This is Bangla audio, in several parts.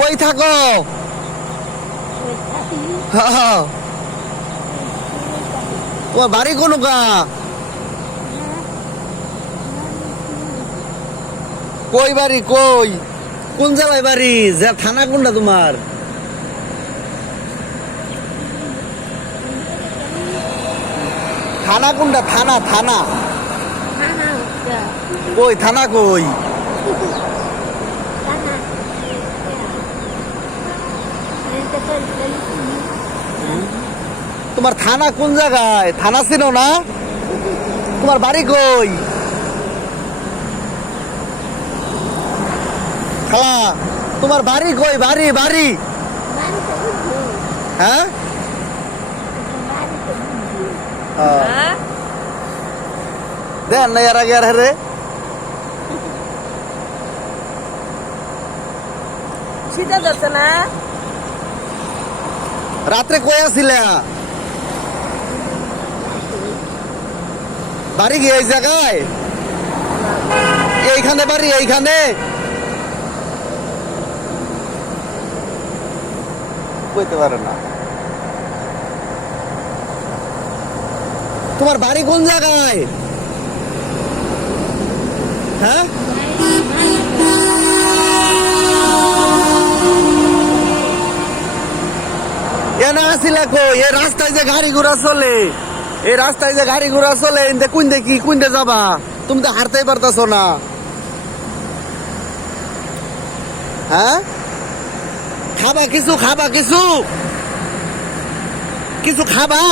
কই থাকো? হ্যাঁ, তোমার বাড়ি কোন গা? কই বাড়ি কই? কোন জেলায় বাড়ি? থানা কোনটা তোমার? থানা কোনটা? থানা থানা কই? থানা কই? তোমার থানা কোন জায়গায়? থানা ছিল না? তোমার বাড়ি কই? খালা তোমার বাড়ি কই? বাড়ি বাড়ি হ্যাঁ দেন না এর আগে আর রে শীতে যাচ্ছে না রাত্রে কই আসিলা? বাড়ি গিয়ে এই জায়গায় এইখানে বাড়ি এইখানে কইতে পারে না। তোমার বাড়ি কোন জায়গায়? হ্যাঁ এ না আসিলা কই? এই রাস্তায় যে গাড়ি ঘোড়া চলে, এই রাস্তায় যে গাড়ি ঘোড়া চলে ইন্দে কুইন্দে কি কুইন্দে যাবা? তুমি তো হাঁটতেই পারতাছো না। হ্যাঁ খাবা কিছু? খাবা কিছু? কিছু খাবা?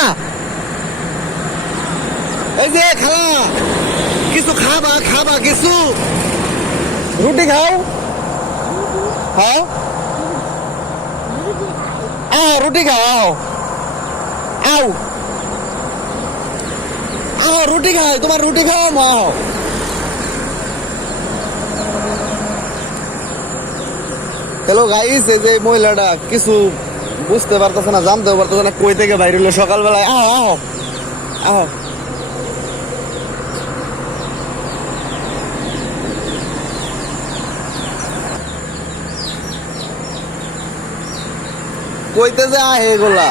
এই যে খালা কিছু খাবা? খাবা কিছু? রুটি খাও? হ্যাঁ রুটি খাও। আও আও রুটি খাও। তোমার রুটি খাও মা। হ্যালো গাইস, এই যে মহিলাটা কিছু বুঝতে পারতেছে না, জানতেও পারতেছে না কই থেকে বাইরে হলো সকালবেলায়। আহ আহ আহ কইতে যে আহে এগুলা।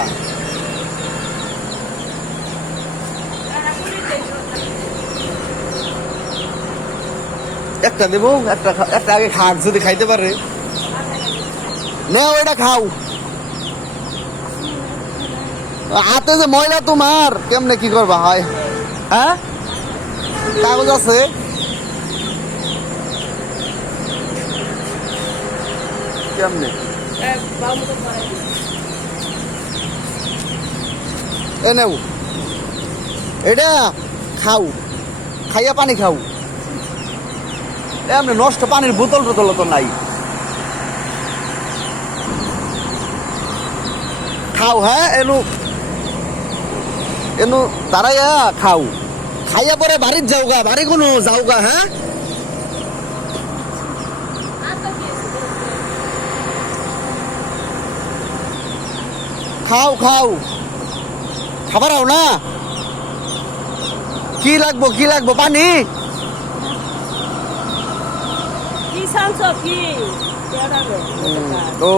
একটা দেবো, একটা আগে খাক যদি খাইতে পারে। না ওইটা খাও। হাতে যে ময়লা তোমার, কেমনে কি করবা? হয় হ্যাঁ কাগজ আছে? কেমনে এ নেও এটা খাও, খাইয়া পানি খাও। এমনি নষ্ট পানির বোতল টোতল তো নাই। খাও হ্যাঁ এনু এনু দাঁড়াইয়া খাও। খাইয়া পরে বাড়ির যাওগা, বাড়ি কোনো যাওগা। হ্যাঁ খাও খাও, খাবার আও না। কি লাগবো? কি লাগবো? পানি? কি শান্ত কি ও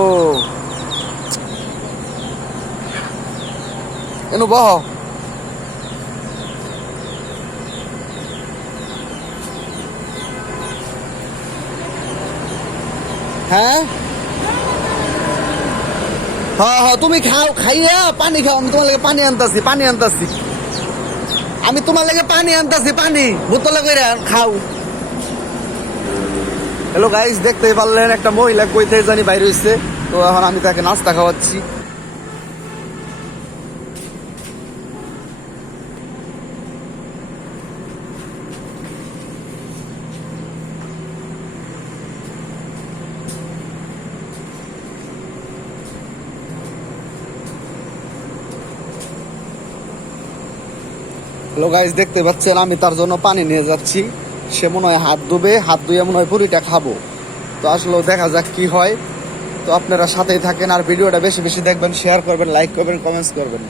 এনু বহ। হ্যাঁ হ্যাঁ হ্যাঁ তুমি খাও, খাইয়া পানি খাও। আমি তোমার লাগে পানি আনতাছি, পানি আনতাছি। আমি তোমার লাগে পানি আনতাছি, পানি বোতলে করে খাও। হ্যালো গাইস, দেখতেই পারলেন একটা মহিলা কইতে জানি বাইরে হইছে। তো এখন আমি তাকে নাস্তা খাওয়াচ্ছি। হ্যালো গাইস, দেখতে পাচ্ছেন আমি তার জন্য পানি নিয়ে যাচ্ছি। সে মনে হয় হাত ধুবে, হাত ধুয়ে মনে হয় পুরিটা খাবো। তো আসলে দেখা যাক কি হয়। তো আপনারা সাথেই থাকেন আর ভিডিওটা বেশি বেশি দেখবেন, শেয়ার করবেন, লাইক করবেন, কমেন্টস করবেন।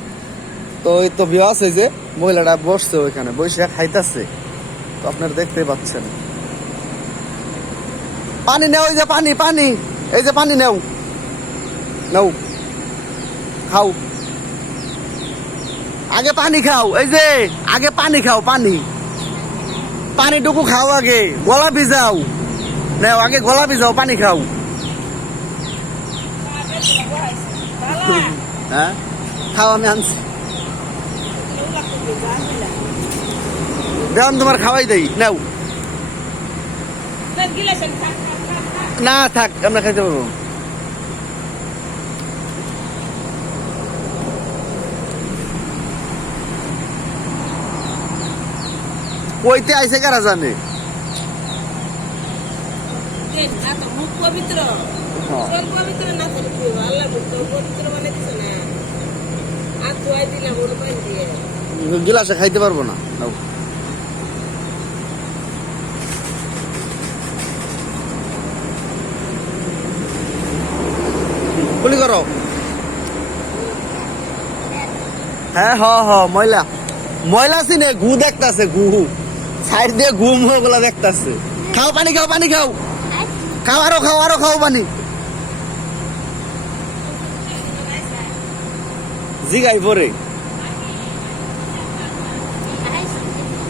তো এই তো ভিউ আছে যে মহিলাটা বসছে ওইখানে, বসে খাইতেছে। তো আপনারা দেখতেই পাচ্ছেন। পানি নেও, এই যে পানি, পানি, এই যে পানি নেও। নাও খাও, আগে পানি খাও, এই যে আগে পানি খাও, পানিটুকু খাও, আগে গলা ভিজাও, নাও আগে গলা ভিজাও, পানি খাও। হ্যাঁ খাও, আমি আনছি, দেন তোমার খাওয়াই দেই, নাও। না থাক, আমরা খাইতে পারবো। কইতে আইসে কারা জানে। মুখ পবিত্র, চোখ পবিত্র না থাকলে কি হবে? আল্লাহ মুখ পবিত্র মানে কিছু না। আর ধোয়াই দিলাম ওর পানি দিয়ে। গিলাসে খাইতে পারবো না, নাও। গুলি করো। হ্যাঁ ময়লা ময়লা সিনে গু দেখতাছে, গু সাইড দিয়ে ঘুম গুলা দেখতাছে। খাও পানি খাও, পানি খাও, খাও আরো খাও, আরো খাও পানি। জিগাই পরে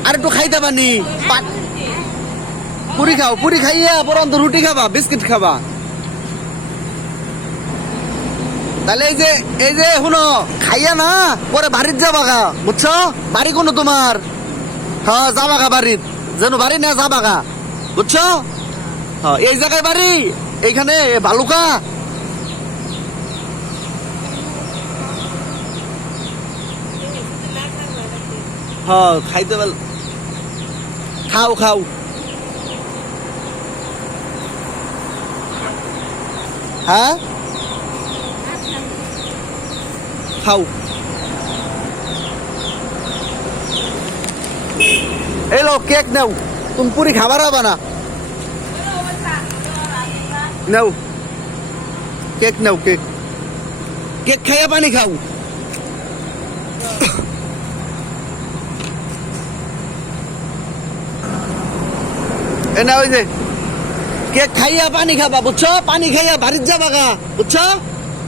আর একটু খাইতে পানি। পুরি খাও, পুরি খাইয়া পরন্ত রুটি খাবা, বিস্কিট খাবা। তাহলে এই যে শুনো, খাইয়া না পরে বাড়ির যাবা গা, বুঝছো? বাড়ি কোনো তোমার? হ্যাঁ যাবা গা বাড়ির, যেন বাড়ি না যাবা গা, বুঝছো? হ্যাঁ এই জায়গায় বাড়ি, এইখানে বালুকা। হ্যাঁ খাইতে পারল, খাও খাও। হ্যাঁ খাও। এলো কেক নাও, তুমি পুরি খাবার হবে না, নাও কেক নাও, কেক কেক খাইয়া পানি খাও। এ না, ওই যে কেক খাইয়া পানি খাবা, বুঝছো? পানি খাইয়া বাড়ির যাবা গা, বুঝছো?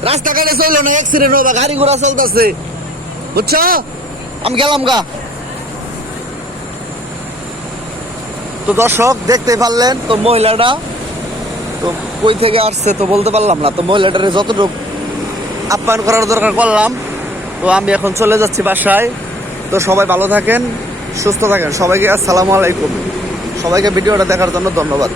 রাস্তাঘাটে চললো না, অ্যাক্সিডেন্ট হবা, গাড়ি ঘোড়া চলতেছে, বুঝছো? আমি গেলাম গা। তো দর্শক দেখতে পারলেন তো মহিলাটা তো কই থেকে আসছে তো বলতে পারলাম না। তো মহিলাটারে যতটুকু আপ্যায়ন করার দরকার করলাম। তো আমি এখন চলে যাচ্ছি বাসায়। তো সবাই ভালো থাকেন, সুস্থ থাকেন, সবাইকে আসসালামু আলাইকুম। সবাইকে ভিডিওটা দেখার জন্য ধন্যবাদ।